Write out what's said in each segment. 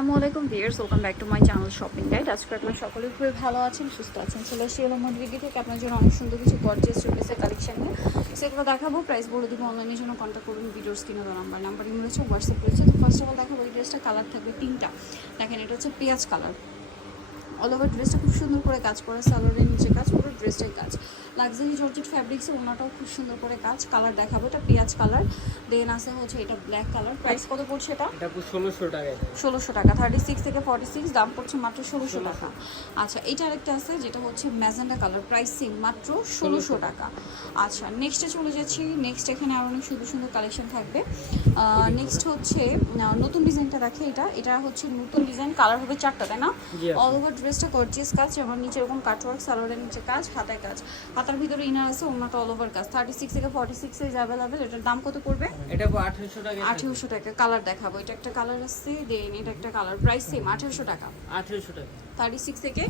আসসালামু আলাইকুম viewers welcome back to my channel shopping guide. আজকে আপনার সকলে খুবই ভালো আছেন, সুস্থ আছেন। চলে এসে এলো মন্ডিগি থেকে। আপনার জন্য অনেক সুন্দর কিছু গর্জিয়াস শোকেসের কালেকশন নিয়ে। সেগুলো দেখাবো প্রাইস বলে দেবো অনলাইনের জন্য কন্ট্যাক্ট করুন ভিডিওর স্ক্রিনে দেওয়া নাম্বার নাম্বার হচ্ছে হোয়াটসঅ্যাপ রয়েছে। তো ফার্স্ট অফ অল দেখাবো এই ড্রেসটা কালার থাকবে তিনটা। দেখেন, এটা হচ্ছে পেঁয়াজ কালার অল ওভার ড্রেসটা খুব সুন্দর করে কাজ করা সালোয়ারের নিচে কাজ পুরো ড্রেসটাই কাজ। লাক্সারি জর্জেট ফ্যাব্রিক্সে ওনাটাও খুব সুন্দর করে কাজ কালার দেখাবো এটা পেঁয়াজ কালার দেন আছে হচ্ছে এটা ব্ল্যাক কালার প্রাইস কত পড়ছে এটা? এটা ষোলোশো টাকা ষোলোশো টাকা থার্টি সিক্স থেকে ফর্টি সিক্স দাম পড়ছে মাত্র ষোলোশো টাকা। আচ্ছা এটা আরেকটা আছে যেটা হচ্ছে ম্যাজেন্ডা কালার প্রাইস সেম মাত্র ষোলোশো টাকা। আচ্ছা নেক্সটে চলে যাচ্ছি নেক্সট এখানে আরও অনেক সুন্দর সুন্দর কালেকশন থাকবে। নেক্সট হচ্ছে নতুন ডিজাইনটা দেখে এটা এটা হচ্ছে নতুন ডিজাইন কালার হবে চারটা তাই না? অল ওভার ড্রেসটা গর্জিয়াস কাজ যেমন নিচে এরকম কাটওয়ার্ক সালোয়ারের নিচে কাজ হাতায় কাজ। হাতার ভিতরে ইনার আছে অন্যটা অল ওভার কাজ। থার্টি সিক্স থেকে ফর্টি সিক্সে অ্যাভেলেবেল এটার দাম কত পড়বে? এটা আঠেরোশো টাকা। আঠেরোশো টাকা কালার দেখাবো। এটা একটা কালার আছে দেন এটা একটা কালার প্রাইস সেম আঠেরোশো টাকা। আঠেরোশো টাকা। থার্টি সিক্স থেকে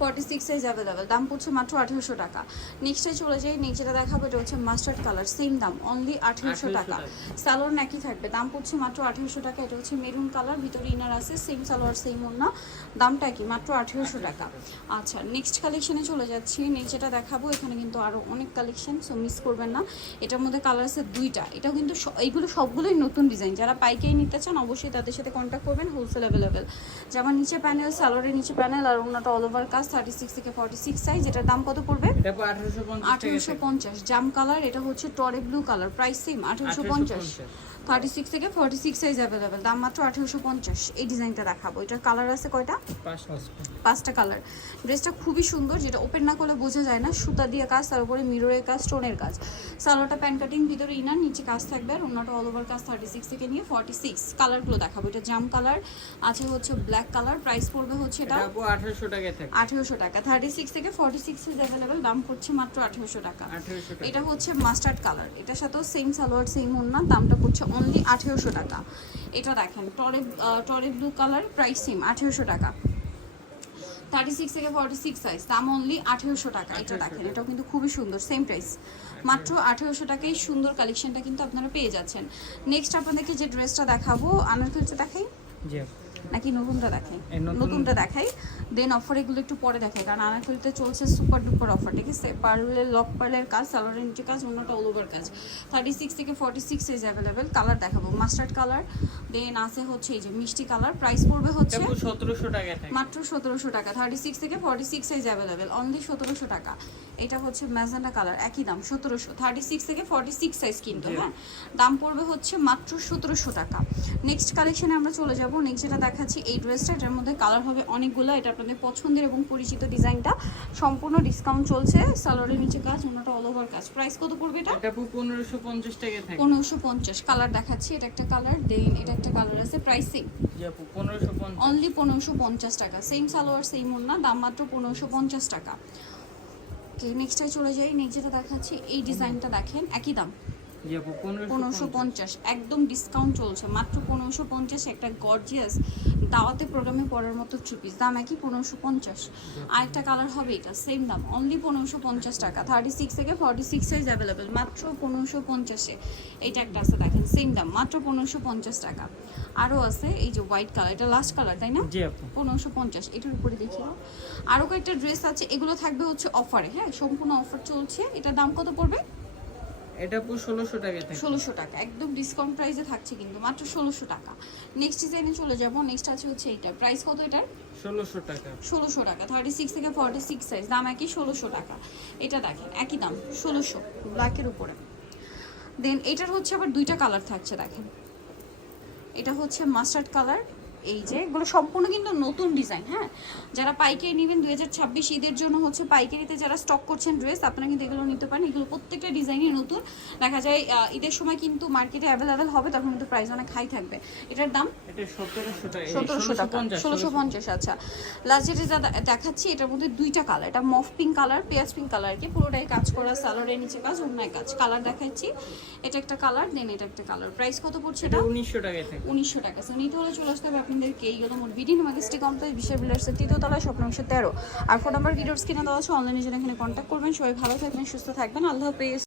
ফর্টি সিক্স সাইজ অ্যাভেলেবেল দাম পড়ছে মাত্র আঠেরোশো টাকা। নেক্সটে চলে যাই। নেক্সটটা দেখাবো এটা হচ্ছে মাস্টার্ড কালার সেম দাম অনলি আঠেরোশো টাকা। সালোয়ার নাকি থাকবে। দাম পড়ছে মাত্র আঠেরোশো টাকা। এটা হচ্ছে মেরুন কালার ভিতরে ইনার আছে সেম সালোয়ার সেম ওনা দামটা কি মাত্র আঠেরোশো টাকা। আচ্ছা নেক্সট কালেকশনে চলে যাচ্ছি। নেক্সট যেটা দেখাবো এখানে কিন্তু আরও অনেক কালেকশন সো মিস করবেন না। এটার মধ্যে কালার আছে দুইটা। এটাও কিন্তু এইগুলো সবগুলোই নতুন ডিজাইন যারা পাইকারি নিতে চান অবশ্যই তাদের সাথে কন্ট্যাক্ট করবেন হোলসেল অ্যাভেলেবেল যেমন নিচে প্যানেল সালোয়ারের নিচে প্যানেল আর ওনাটা অল ওভার কাজ থার্টি সিক্স থেকে ফর্টি সিক্স সাইজ এটার দাম কত পড়বে? আঠেরোশো পঞ্চাশ জাম কালার এটা হচ্ছে টরে ব্লু কালার প্রাইস সেম আঠারোশো পঞ্চাশ। থার্টি সিক্স থেকে ফর্টি সিক্স সাইজ অ্যাভেলেবেল দাম মাত্র আঠেরোশো পঞ্চাশ। এই ডিজাইনটা দেখাবো। এটার কালার আছে কয়টা? পাঁচটা। কালার ড্রেসটা খুবই সুন্দর যেটা ওপেন না করলে বোঝা যায় না। সুতা দিয়ে কাজ তার উপরে মিররের কাজ স্টোনের কাজ। সালোয়ারটা প্যান্ট কাটিং ভিতরে ইনার নিচে কাজ থাকবে। আর অন্যটা অল ওভার কাজ থার্টি সিক্স থেকে নিয়ে ফর্টি সিক্স কালারগুলো দেখাবো। এটা জাম কালার আছে হচ্ছে ব্ল্যাক কালার প্রাইস পড়বে হচ্ছে এটা আঠেরোশো টাকায় আঠেরোশো টাকা। থার্টি সিক্স থেকে ফর্টি সিক্স ইজ অ্যাভেলেবেল দাম পড়ছে মাত্র আঠেরোশো টাকা। আঠেরোশো টাকা। এটা হচ্ছে মাস্টার্ড কালার এটার সাথেও সেম সালোয়ার সেম ওন্না দামটা পড়ছে অনলি আঠেরোশো টাকা। এটা দেখেন টরে আহ, টরে ব্লু কালার প্রাইস সেম আঠেরোশো টাকা। থার্টি সিক্স থেকে ফর্টি সিক্স সাইজ দাম অনলি আঠেরোশো টাকা এটা দেখেন এটাও কিন্তু খুবই সুন্দর সেম প্রাইস মাত্র আঠেরোশো টাকায় সুন্দর কালেকশনটা কিন্তু আপনারা পেয়ে যাচ্ছেন। নেক্সট আপনাদেরকে যে ড্রেসটা দেখাবো আনার আনারকলিটা দেখাই। জি। নাকি নতুনটা দেখাই? নতুনটা দেখাই দেন অফার এগুলো একটু পরে দেখাই কারণ আনারকলিতে চলছে সুপার ডুপার অফার ঠিক আছে? পার্লের লক পার্লের কাজ সালোয়ারের নিচে কাজ অন্যটা অল ওভার কাজ। থার্টি সিক্স থেকে forty six is available colour দেখাবো। মাস্টার্ড কালার দেন আছে হচ্ছে এই যে মিষ্টি কালার প্রাইস পড়বে হচ্ছে সতেরোশো থাকে। মাত্র সতেরোশো টাকা। থার্টি সিক্স থেকে forty six size available only সতেরোশো টাকা। এটা হচ্ছে ম্যাজেন্ডা কালার একই দাম সতেরোশো। থার্টি সিক্স থেকে ফর্টি সিক্স সাইজ কিন্তু হ্যাঁ? দাম পড়বে হচ্ছে মাত্র সতেরোশো টাকা। নেক্সট কালেকশনে আমরা চলে যাব। নেক্সট যেটা দেখাচ্ছি এই ড্রেসটা এটার মধ্যে কালার হবে অনেকগুলো এটা আপনাদের পছন্দের এবং পরিচিত ডিজাইনটা। সম্পূর্ণ ডিসকাউন্ট চলছে সালোয়ারের নিচে কাজ অন্যটা অল ওভার কাজ। প্রাইস কত পড়বে এটা? এটা আপু পনেরোশো পঞ্চাশ টাকায় থাকে। পনেরোশো পঞ্চাশ। কালার দেখাচ্ছি এটা একটা কালার দেন এটা একটা কালার আছে প্রাইস সেম জি আপু পনেরোশো পঞ্চাশ। অনলি পনেরোশো পঞ্চাশ টাকা। সেম সালোয়ার সেম ওড়না দাম মাত্র পনেরোশো পঞ্চাশ টাকা। ওকে নেক্সটে চলে যাই নেক্সট যেটা দেখাচ্ছি এই ডিজাইনটা দেখেন একই দাম। পনেরোশো পঞ্চাশ। একদম ডিসকাউন্ট চলছে। মাত্র পনেরোশো পঞ্চাশ একটা গর্জিয়াস দাওয়াতে প্রোগ্রামে পড়ার মতো থ্রি পিস দাম একই পনেরোশো পঞ্চাশ। আরেকটা কালার হবে এটা সেম দাম অনলি পনেরোশো পঞ্চাশ টাকা। থার্টি সিক্স থেকে ফর্টি সিক্স সাইজ অ্যাভেলেবেল মাত্র পনেরোশো পঞ্চাশে। এইটা একটা আছে দেখেন সেম দাম মাত্র পনেরোশো পঞ্চাশ টাকা। আরও আছে এই যে হোয়াইট কালার এটা লাস্ট কালার তাই না? পনেরোশো পঞ্চাশ এটার উপরে দেখি আরও কয়েকটা ড্রেস আছে এগুলো থাকবে হচ্ছে অফারে হ্যাঁ সম্পূর্ণ অফার চলছে। এটার দাম কত পড়বে? এটা আপু ষোলোশো টাকায় থাকে। ষোলোশো টাকা একদম ডিসকাউন্ট প্রাইসে থাকছে কিন্তু মাত্র ষোলোশো টাকা। নেক্সট ডিজাইনে চলে যাব নেক্সট আছে হচ্ছে এটা প্রাইস কত এটার? ষোলোশো টাকা। ষোলোশো টাকা থার্টি সিক্স থেকে ফর্টি সিক্স সাইজ দাম একই ষোলোশো টাকা। এটা দেখেন একই দাম ষোলোশো ব্ল্যাকের উপরে। দেন এটার হচ্ছে আবার দুইটা কালার থাকছে দেখেন। এটা হচ্ছে মাস্টার্ড কালার এই যে এগুলো সম্পূর্ণ কিন্তু নতুন ডিজাইন হ্যাঁ? যারা পাইকারি নেবেন দুই হাজার ছাব্বিশ ঈদের জন্য হচ্ছে পাইকারিতে যারা স্টক করছেন ড্রেস আপনারা কিন্তু এগুলো নিতে পারেন। এগুলো প্রত্যেকটা ডিজাইনই নতুন। দেখা যায় ঈদের সময় কিন্তু মার্কেটে অ্যাভেলেবেল হবে তখন কিন্তু প্রাইস অনেক হাই থাকবে। এটার দাম? সতেরোশো টাকা। ষোলোশো পঞ্চাশ আচ্ছা। লাস্ট যেটা দেখাচ্ছি এটার মধ্যে দুইটা কালার এটা মফ পিঙ্ক কালার পেঁয়াজ পিঙ্ক কালার কি। পুরোটাই কাজ করা সালোয়ারের নিচে কাজ অন্যায় কাজ। কালার দেখাচ্ছি। এটা একটা কালার দেন এটা একটা কালার প্রাইস কত পড়ছে এটা উনিশশো থাকে। উনিশশো টাকা। সো নিতে হলে চলে আসতে হবে আপনাদেরকে এই গেলো মোট বিডিন ম্যাগেস্টিক কমপ্লেক্স বিশাল বিলার্সের তৃতীয়তলা স্বপ্ন অংশ তেরো। আর ফোন নাম্বার ভিডিওস কিনে দেওয়া আছে অনলাইনে জন্য এখানে কন্ট্যাক্ট করবেন। সবাই ভালো থাকবেন, সুস্থ থাকবেন। আল্লাহ হাফেজ।